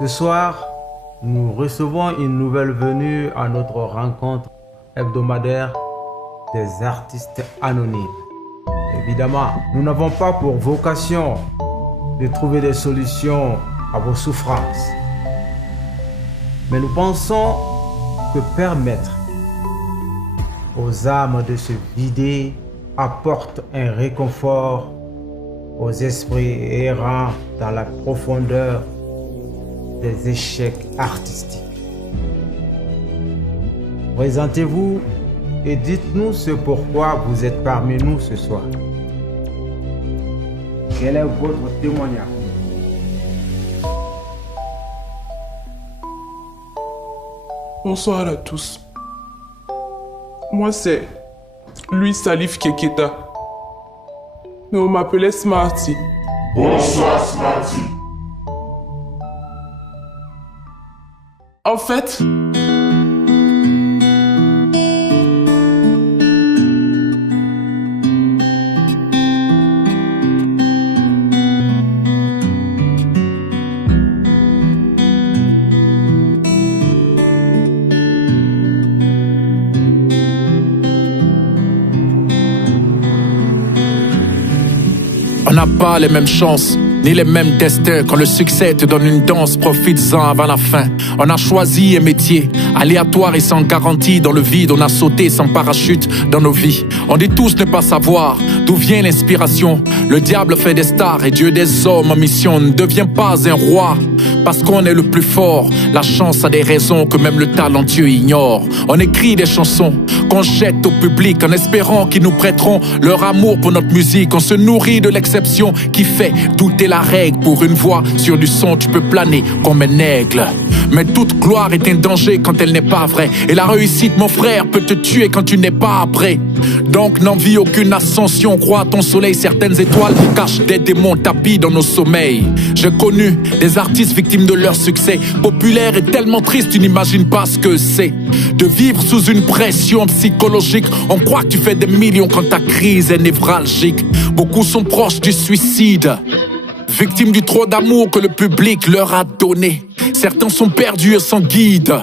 Ce soir, nous recevons une nouvelle venue à notre rencontre hebdomadaire des artistes anonymes. Évidemment, nous n'avons pas pour vocation de trouver des solutions à vos souffrances. Mais nous pensons que permettre aux âmes de se vider apporte un réconfort aux esprits errants dans la profondeur des échecs artistiques. Présentez-vous et dites-nous ce pourquoi vous êtes parmi nous ce soir. Quel est votre témoignage? Bonsoir à tous. Moi, c'est Louis Salif Keketa. Mais on m'appelait Smarty. Bonsoir Smarty. En fait, on n'a pas les mêmes chances, ni les mêmes destins. Quand le succès te donne une danse, profites-en avant la fin. On a choisi un métier aléatoire et sans garantie. Dans le vide, on a sauté sans parachute dans nos vies. On dit tous ne pas savoir d'où vient l'inspiration. Le diable fait des stars et Dieu des hommes en mission. On ne devient pas un roi parce qu'on est le plus fort. La chance a des raisons que même le talentueux ignore. On écrit des chansons qu'on jette au public en espérant qu'ils nous prêteront leur amour pour notre musique. On se nourrit de l'exception qui fait douter la règle. Pour une voix sur du son, tu peux planer comme un aigle. Mais toute gloire est un danger quand elle n'est pas vraie. Et la réussite, mon frère, peut te tuer quand tu n'es pas prêt. Donc n'envie aucune ascension. Crois à ton soleil, certaines étoiles cachent des démons tapis dans nos sommeils. J'ai connu des artistes victimes de leur succès. Populaire et tellement triste, tu n'imagines pas ce que c'est de vivre sous une pression psychologique. On croit que tu fais des millions quand ta crise est névralgique. Beaucoup sont proches du suicide, victimes du trop d'amour que le public leur a donné. Certains sont perdus et sans guide,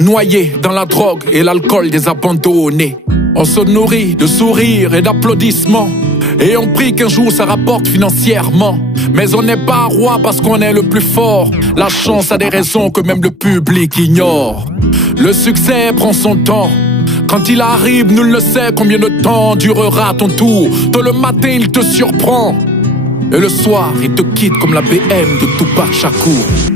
noyés dans la drogue et l'alcool des abandonnés. On se nourrit de sourires et d'applaudissements, et on prie qu'un jour ça rapporte financièrement. Mais on n'est pas roi parce qu'on est le plus fort. La chance a des raisons que même le public ignore. Le succès prend son temps. Quand il arrive, nul ne sait combien de temps durera ton tour. Tôt le matin, il te surprend, et le soir, il te quitte comme la BM de Tupac Shakur.